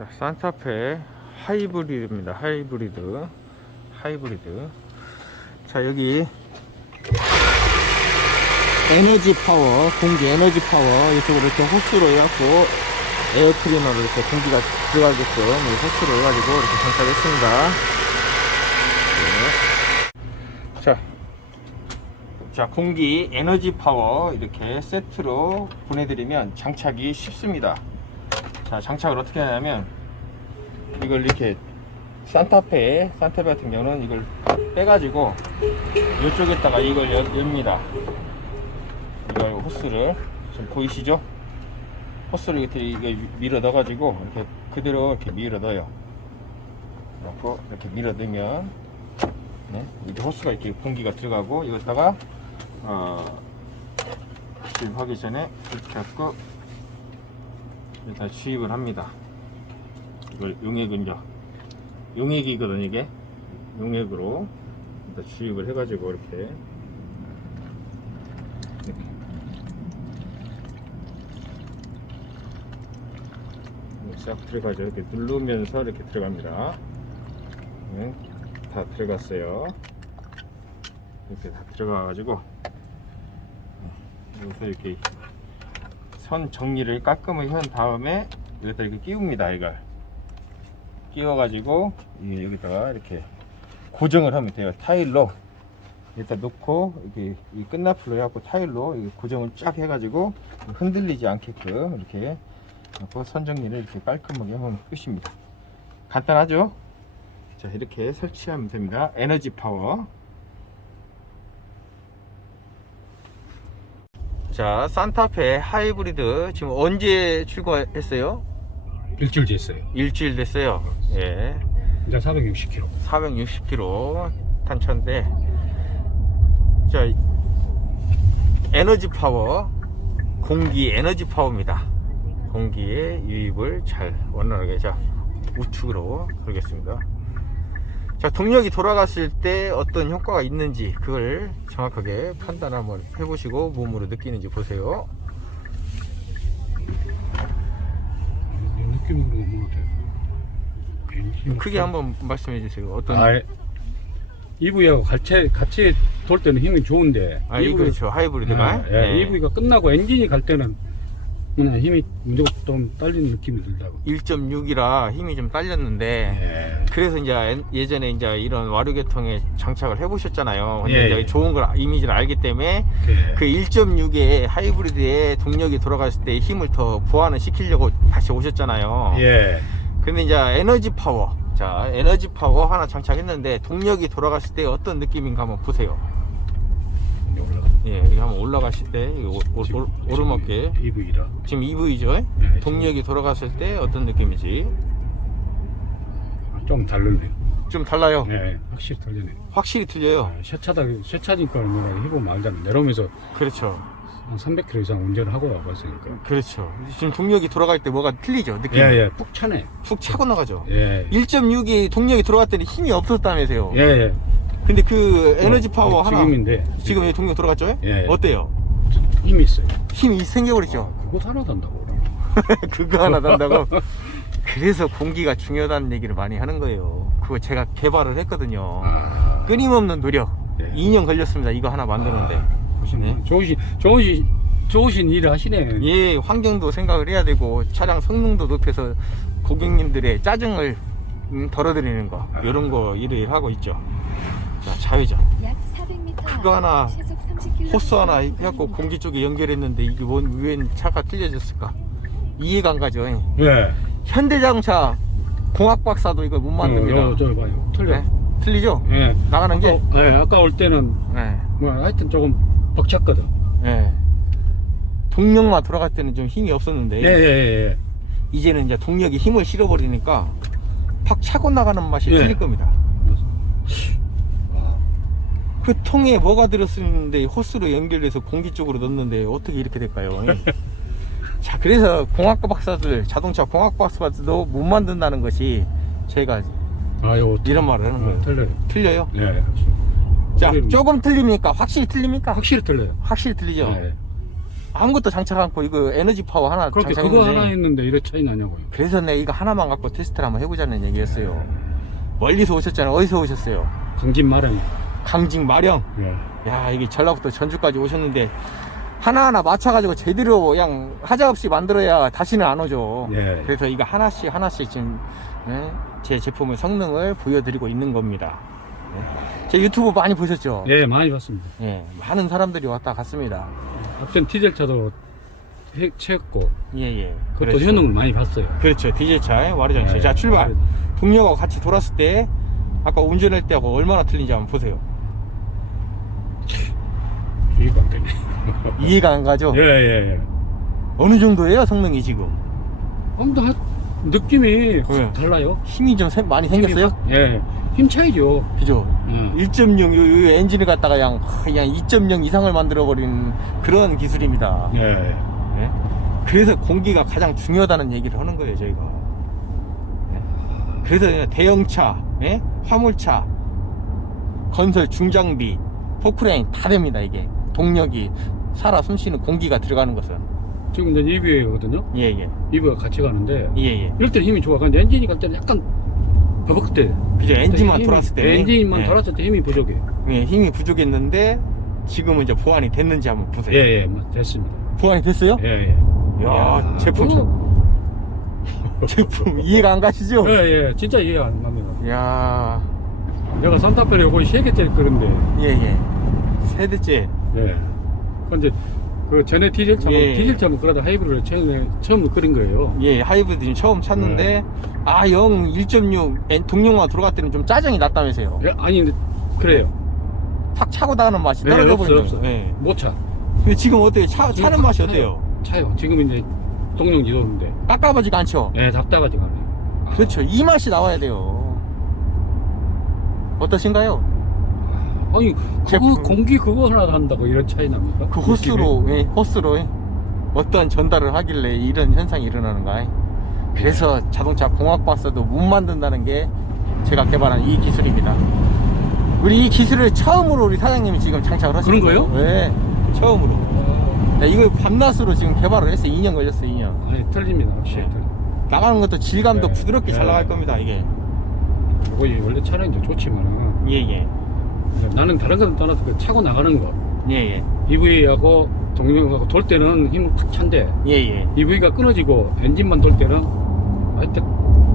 자, 산타페 하이브리드입니다. 하이브리드. 하이브리드. 자, 여기 에너지 파워, 공기 에너지 파워 이쪽으로 이렇게 호스로 해갖고 에어 클리너로 이렇게 공기가 들어가게끔 이 호스로 해가지고 이렇게 장착했습니다. 네. 자, 자, 공기 에너지 파워 이렇게 세트로 보내드리면 장착이 쉽습니다. 자, 장착을 어떻게 하냐면 이걸 이렇게 산타페, 산타페 같은 경우는 이걸 빼가지고 이쪽에다가 이걸 여- 엽니다. 이걸 호스를 지금 보이시죠? 호스를 이렇게 이게 밀어 넣어가지고 이렇게 그대로 이렇게 밀어 넣어요. 그래고 이렇게 밀어 넣으면 네, 이렇게 호스가 이렇게 공기가 들어가고 이것다가 어, 주입하기 전에 이렇게 갖고 일단 주입을 합니다. 이걸 용액은 이제 용액이거든 이게 용액으로 일단 주입을 해가지고 이렇게 싹 들어가죠. 이렇게 누르면서 이렇게 들어갑니다. 네, 다 들어갔어요. 이렇게 다 들어가가지고 여기서 이렇게 선 정리를 깔끔하게 한 다음에 여기다 이렇게 끼웁니다. 이걸 끼워가지고 이 여기다가 이렇게 고정을 하면 돼요. 타일로 여기다 놓고 이렇게 이 끝나풀로 해갖고 타일로 고정을 쫙 해가지고 흔들리지 않게끔 이렇게 놓고 선 정리를 이렇게 깔끔하게 하면 끝입니다. 간단하죠? 자 이렇게 설치하면 됩니다. 에너지 파워. 자 산타페 하이브리드 지금 언제 출고했어요? 일주일 됐어요. 일주일 됐어요. 예. 이제 460km. 460km 탄차인데 자 에너지 파워 공기 에너지 파워입니다 공기의 유입을 잘 원활하게 자 우측으로 돌겠습니다 자 동력이 돌아갔을 때 어떤 효과가 있는지 그걸 정확하게 판단 한번 해보시고 몸으로 느끼는지 보세요. 느낌으로 뭐 크게 한번 말씀해 주세요. 어떤 아, EV하고 같이 같이 돌 때는 힘이 좋은데. 아, 이 그렇죠. 하이브리드가 예, 예, EV가 끝나고 엔진이 갈 때는 그냥 힘이 무조건 좀 딸리는 느낌이 들다고. 1.6이라 힘이 좀 딸렸는데 예. 그래서 이제 엔- 예전에 이제 이런 와류계통에 장착을 해보셨잖아요. 근데 예, 이제 예. 좋은 걸 이미지를 알기 때문에 그, 그 1.6의 하이브리드의 동력이 돌아갔을 때 힘을 더 보완을 시키려고 다시 오셨잖아요. 예. 근데 이제 에너지 파워. 자, 에너지 파워 하나 장착했는데 동력이 돌아갔을 때 어떤 느낌인가 한번 보세요. 예, 이게 한번 올라가실 때 이거 오, 오, 오르막게 EV라. 지금 EV죠? 네, 동력이 돌아갔을 때 어떤 느낌이지? 좀 다르네요. 좀 달라요. 예, 확실히 다르네. 확실히 틀려요. 세차다 세차니까 뭐라 해보면 알잖아. 내려오면서 그렇죠. 한 300km 이상 운전을 하고 와봤으니까. 그렇죠. 지금 동력이 돌아갈 때 뭐가 틀리죠, 느낌이. 예, 예, 푹 차네. 푹 차고 나가죠. 예. 1.6이 동력이 들어갔더니 힘이 없었다면서요. 예, 예. 근데 그 에너지 파워 어, 하나 지금인데 지금 이 동력 들어갔죠? 예. 어때요? 힘이 있어요. 힘이 생겨버렸죠. 그거 하나 단다고. 그거 하나 단다고. 그래서 공기가 중요하다는 얘기를 많이 하는 거예요. 그거 제가 개발을 했거든요. 아, 끊임없는 노력. 예. 2년 걸렸습니다. 이거 하나 만드는데. 무슨 네. 좋으신 좋으신 좋으신 일을 하시네. 예, 환경도 생각을 해야 되고 차량 성능도 높여서 고객님들의 짜증을 음, 덜어드리는 거 아. 이런 거 일을 하고 있죠. 자, 좌회전. 약 400m 그거 하나, 시속 30km 호스 하나 해갖고 공기 쪽에 연결했는데 이게 뭔웬 차가 틀려졌을까? 이해가 안 가죠. 예. 현대자동차 공학 박사도 이거 못 만듭니다. 어, 저 봐요. 틀려. 네? 틀리죠? 예. 나가는 게. 아까, 예, 아까 올 때는 네. 뭐 하여튼 조금 벅찼거든. 네. 동력만 돌아갈 때는 좀 힘이 없었는데 예, 예, 예. 이제는 이제 동력이 힘을 실어버리니까 팍 차고 나가는 맛이 예. 틀릴 겁니다. 그 통에 뭐가 들었는데 호스로 연결돼서 공기 쪽으로 넣는데 어떻게 이렇게 될까요? 자, 그래서 공학 박사들, 자동차 공학 박사들도 못 만든다는 것이 제가 아유, 이런 말을 하는 거예요. 틀려요. 틀려요? 예. 자, 우리는 조금 틀립니까? 확실히 틀립니까? 확실히 틀려요. 확실히 틀리죠? 예. 아무것도 장착 않고 이거 에너지 파워 하나 그렇게 그거 장착했는데 하나 했는데 이래 차이 나냐고요. 그래서 내가 이거 하나만 갖고 테스트를 한번 해보자는 얘기였어요. 멀리서 오셨잖아요. 어디서 오셨어요? 강진 마련. 강진 마령. 예. 야 이게 전라북도 전주까지 오셨는데 하나하나 맞춰가지고 제대로 그냥 하자 없이 만들어야 다시는 안 오죠. 예. 그래서 이거 하나씩 하나씩 지금 예, 제 제품의 성능을 보여드리고 있는 겁니다. 예. 제 유튜브 많이 보셨죠? 예, 많이 봤습니다. 예, 많은 사람들이 왔다 갔습니다. 앞전 디젤 차도 해- 채웠고 예 예. 그것도 효능을 많이 봤어요. 그렇죠. 디젤차 와르전차. 예, 자 출발. 동료하고 같이 돌았을 때 아까 운전할 때하고 얼마나 틀린지 한번 보세요. 이해가 안 되네. 이해가 안 가죠? 예, 예, 예. 어느 정도예요 성능이 지금? 아무도 한- 느낌이 확 예. 달라요. 힘이 좀 세- 많이 생겼어요? 예. 힘 차이죠. 그죠? 예. 1.0 요, 요 엔진을 갖다가 그냥 그냥 2.0 이상을 만들어 버린 그런 기술입니다. 예. 예? 그래서 공기가 가장 중요하다는 얘기를 하는 거예요, 저희가. 예? 그래서 그냥 대형차, 예? 화물차, 건설 중장비, 포크레인 다 됩니다, 이게. 동력이 살아 숨쉬는 공기가 들어가는 것은. 지금 이제 EV거든요. 예, 예. EV가 같이 가는데 예, 예. 이럴 때는 힘이 좋아. 근데 엔진이 갈 때는 약간 버벅 대. 그죠? 엔진만 힘이- 돌았을 때. 엔진만 예. 돌았을 때 힘이 부족해. 예, 힘이 부족했는데 지금은 이제 보완이 됐는지 한번 보세요. 예, 예, 뭐 됐습니다. 보완이 됐어요? 예, 예. 야, 제품 그거- 제품 이해가 안 가시죠? 예, 예. 진짜 이해 안 갑니다. 야, 내가 산타페를 요거 세 개째 끄는데, 예, 예. 세 대째. 예. 근데 그 전에 디젤차, 예. 디젤 차면 그래도 하이브리드를 처음에 처음 끓인 거예요. 예, 하이브리드 지금 처음 찾는데 네. 아, 영 1.6 엔- 동력만 들어갈 때는 좀 짜증이 났다면서요. 예, 아니 근데 그래요. 탁 차고 나가는 맛이 네, 떨어져 없어. 예. 못 차. 근데 지금 어때요? 차, 지금 차는 차- 맛이 차요. 어때요? 차요. 지금 이제 동력 지도인데, 깝깝하지가 않죠? 예, 답답하지가 않아요. 그렇죠. 이 맛이 나와야 돼요. 어떠신가요? 아니, 그거 제품- 공기 그거 하나 한다고 이런 차이 납니까? 그 호스로, 예, 호스로 예. 어떤 전달을 하길래 이런 현상이 일어나는가? 그래서 자동차 공학 봤어도 못 만든다는 게 제가 개발한 이 기술입니다. 우리 이 기술을 처음으로 우리 사장님이 지금 장착을 하신 그런 거예요? 네, 처음으로. 아, 야, 이걸 밤낮으로 지금 개발을 했어요. 2년 걸렸어, 2년. 아니, 틀립니다. 확실히 틀려. 나가는 것도 질감도 네. 부드럽게 잘 네. 나갈 겁니다, 이게. 이거 원래 차량이 좀 좋지만 은, 예, 예. 나는 다른 거는 떠나서 그 차고 나가는 거. 예, 예. EV하고 동력하고 돌 때는 힘을 팍 찬데, 예, 예. EV가 끊어지고 엔진만 돌 때는 하여튼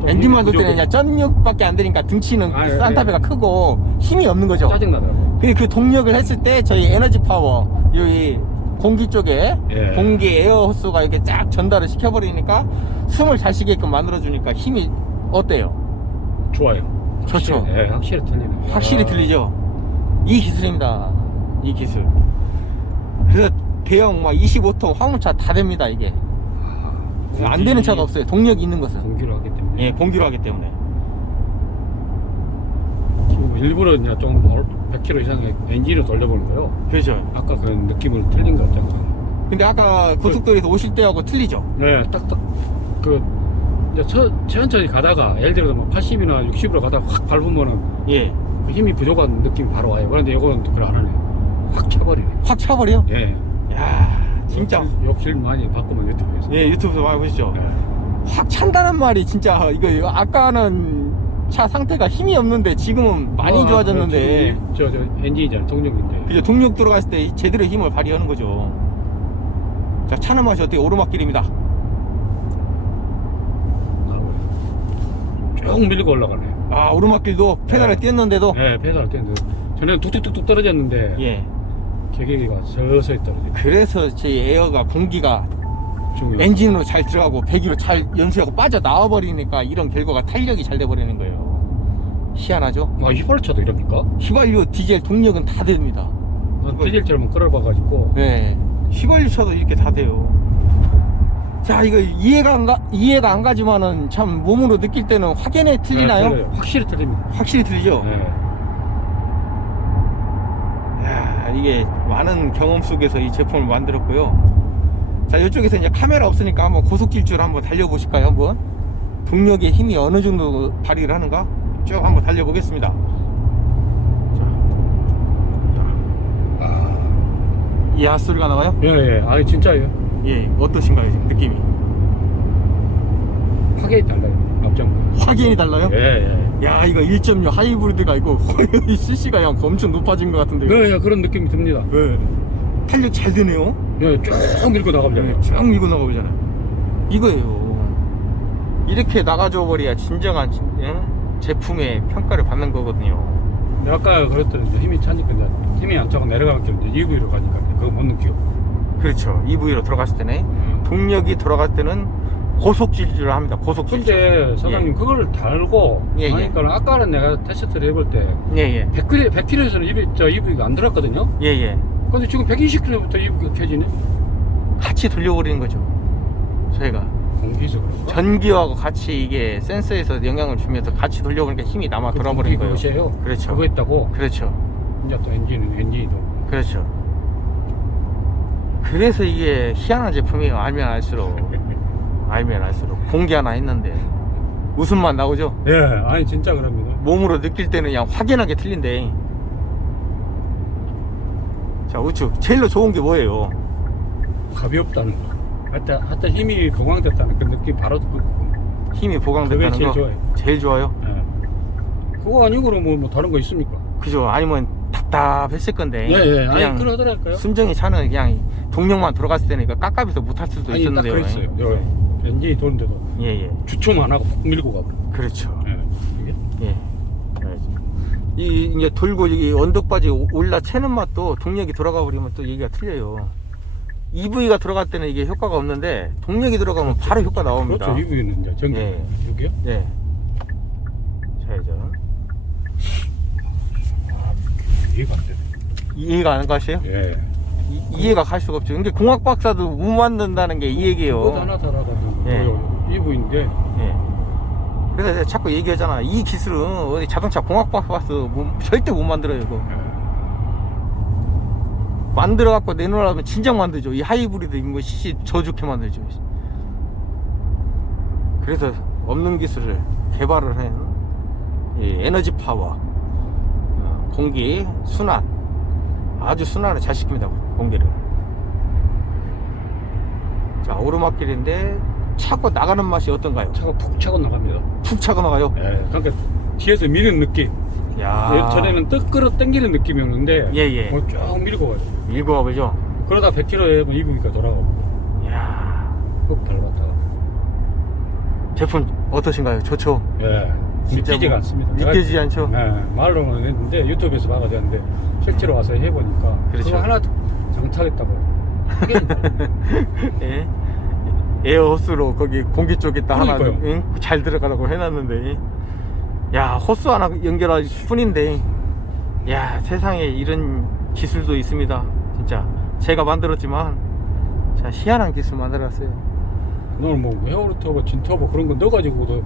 또 엔진만 돌 힘이 때는 부족해. 그냥 1.6밖에 안 되니까 등치는 아, 예, 산타페가 크고 힘이 없는 거죠. 짜증나더라고. 근데 그 동력을 했을 때 저희 에너지 파워 여기 공기 쪽에 예. 공기 에어 호스가 이렇게 쫙 전달을 시켜버리니까 숨을 잘 쉬게끔 만들어주니까 힘이 어때요? 좋아요. 좋죠. 확실히, 예, 확실히 틀리네. 확실히 아, 들리죠? 이 기술입니다. 이 기술. 그래서 대형 막 25톤 화물차 다 됩니다 이게. 아, 안 되는 차가 없어요. 동력이 있는 것은. 공기로 하기 때문에. 예, 공기로 하기 때문에. 지금 일부러 이제 좀 100km 이상의 엔진을 돌려보는 거예요. 그렇죠. 아까 그런 느낌을 틀린 거 같잖아요. 근데 아까 고속도로에서 오실 때하고 틀리죠? 네, 딱딱 그 이제 천, 천천히 가다가 예를 들어서 뭐 80이나 60으로 가다가 확 밟으면은 예. 그 힘이 부족한 느낌이 바로 와요. 그런데 이거는 그걸 안 하네. 확 차버리네. 확 차버려? 예. 야 진짜. 욕실, 욕실 많이 바꾸면 유튜브에서. 예, 유튜브에서 많이 보시죠? 예. 확 찬다는 말이 진짜 이거, 이거 아까는 차 상태가 힘이 없는데 지금은 많이 아, 좋아졌는데 지금 이- 저, 저 엔진이잖아요. 동력인데. 그죠 동력 들어갔을 때 제대로 힘을 발휘하는 거죠 자 차는 맛이 어떻게 오르막길입니다 쭉 밀고 올라가네. 아 오르막길도 페달을 네. 뗐는데도 네, 페달을 떼는데 전에는 뚝뚝뚝뚝 떨어졌는데 예 계기가 서서히 떨어지네. 그래서 제 에어가 공기가 중요. 엔진으로 잘 들어가고 배기로 잘 연수하고 빠져 나와 버리니까 이런 결과가 탄력이 잘 돼 버리는 거예요 희한하죠 아, 휘발유차도 이럽니까? 휘발유 디젤 동력은 다 됩니다 난 디젤처럼 끌어봐가지고 네. 휘발유차도 이렇게 다 돼요. 자, 이거 이해가 안 가, 이해가 안 가지만은 참 몸으로 느낄 때는 확연히 틀리나요? 네, 틀려요. 확실히 틀립니다. 확실히 틀리죠? 네. 야, 이게 많은 경험 속에서 이 제품을 만들었고요. 자, 이쪽에서 이제 카메라 없으니까 한번 고속길줄 한번 달려보실까요? 한번. 동력의 힘이 어느 정도 발휘를 하는가? 쭉 한번 달려보겠습니다. 아, 야 소리가 나와요? 예, 예. 아, 진짜예요. 예 어떠신가요 지금 느낌이? 확연히 달라요. 앞장. 확연히 달라요? 예, 예. 야 이거 1.6 하이브리드가 있고 이 CC가 그냥 엄청 높아진 것 같은데요 예, 예, 그런 느낌이 듭니다. 네. 탄력 잘 되네요 예, 쭉 밀고 나갑니다. 네, 쭉 밀고 나가보잖아요 이거예요 이렇게 나가줘 버려야 진정한 진- 예? 제품의 평가를 받는 거거든요 아까 그랬더니 이제 힘이 차니까 이제 힘이 안 차고 내려가면 이제 EV로 가니까 이제 그거 못 느끼고. 그렇죠 EV로 들어갔을 때는 동력이 들어갈 때는 고속 질주를 합니다 고속 질주 근데 사장님 그거를 달고 예, 예. 하니까 아까는 내가 테스트를 해볼 때 예 예 100km, 100km에서는 EV, 저 EV가 안 들었거든요. 예 예 근데 지금 120km부터 EV가 켜지네. 같이 돌려버리는 거죠 저희가 공기죠? 전기하고 같이 이게 센서에서 영향을 주면서 같이 돌려보니까 힘이 남아 돌아버리는 거예요 그것이에요. 그렇죠 그거 있다고. 그렇죠 이제 또 엔진은 엔진이도. 그렇죠 그래서 이게 희한한 제품이에요 알면 알수록 알면 알수록 공개 하나 했는데 웃음만 나오죠 예, 아니 진짜 그럽니다. 몸으로 느낄 때는 그냥 확연하게 틀린데 자 우측 제일로 좋은 게 뭐예요 가볍다는 거. 하여튼, 하여튼 힘이 보강됐다는 그 느낌 바로 그, 힘이 그게 보강됐다는 제일 거 좋아요. 제일 좋아요 예. 그거 아니고 그럼 뭐, 뭐 다른 거 있습니까? 그죠 아니면 답답했을 건데 예, 예. 아니 그냥 그러더랄까요? 순정이 차는 그냥 동력만 들어갔을 때는 이거 깝깝해서 못할 수도 아니 딱 있었는데요 그랬어요. 예. 엔진이 도는데도 예 예 주초만 하고 푹 밀고 가버려. 그렇죠 예. 이게 예. 이 이제 돌고 이 언덕바지 올라 채는 맛도 동력이 들어가 버리면 또 얘기가 틀려요. EV가 들어갈 때는 이게 효과가 없는데 동력이 들어가면 바로 효과 나옵니다. 그렇죠. EV는 이제 전기. 예. 여기요? 예. 좌회전. 이해가 안 되네. 이해가 안 가세요? 예. 이, 이해가 갈 수가 없죠. 근데 공학 박사도 못 만든다는 게이 얘기예요. 하나 달아가지고 예. EV인데 예. 그래서 제가 자꾸 얘기하잖아. 이 기술은 어디 자동차 공학 박사 못- 절대 못 만들어요. 이거. 만들어 갖고 내놓으려면 진작 만들죠. 이 하이브리드 이거 CC 저 좋게 만들죠. 그래서 없는 기술을 개발을 한 이 에너지 파워, 어, 공기 순환 아주 순환을 잘 시킵니다. 공기를. 자 오르막길인데 차고 나가는 맛이 어떤가요? 차가 푹 차고 나갑니다. 푹 차고 나가요. 예. 그러니까 뒤에서 미는 느낌. 야. 전에는 떡 끌어 당기는 느낌이었는데 아. 예, 예. 뭐 쭉 밀고 가요. 밀고 가보죠. 그러다 100km에 EV가 돌아가고 야. 훅 밟았다가 제품 어떠신가요? 좋죠. 예. 믿기지가 뭐 않습니다. 믿기지 않죠? 네, 말로는 했는데 유튜브에서 봐가 되는데 실제로 와서 해보니까 그렇죠. 그거 하나 장착했다고. 예. 에어호스로 거기 공기 쪽에다 하나 그러니까요. 응? 잘 들어가라고 해놨는데 야 호스 하나 연결할 뿐인데 야 세상에 이런 기술도 있습니다 진짜 제가 만들었지만 자 희한한 기술 만들었어요 오늘 뭐 헤어로터버, 진터버 그런 거 넣어가지고도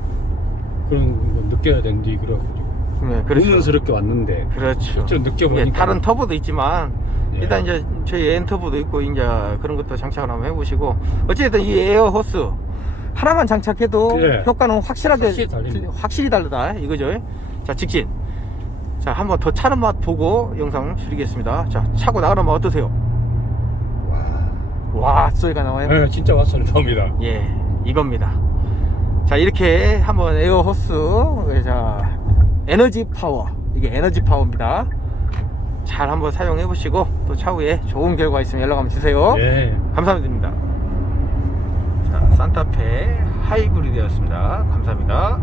그런 거 느껴야 된디 그래가지고 네, 그렇죠 의문스럽게 왔는데 그렇죠 실제로 느껴보니까 예, 다른 터보도 있지만 예. 일단 이제 저희 엔터보도 있고 이제 그런 것도 장착을 한번 해보시고 어쨌든 이 에어 호스 하나만 장착해도 예. 효과는 확실하게 확실히 달립니다. 확실히 다르다 이거죠. 자 직진. 자 한번 더 차는 맛 보고 영상 줄이겠습니다. 자 차고 나가는 맛 어떠세요? 와 소리가 나와요. 네, 진짜 왓선을 나옵니다 예, 이겁니다. 자, 이렇게 한번 에어 호스, 자, 에너지 파워. 이게 에너지 파워입니다. 잘 한번 사용해 보시고, 또 차후에 좋은 결과 있으면 연락 한번 주세요. 예. 감사드립니다. 자, 산타페 하이브리드였습니다. 감사합니다.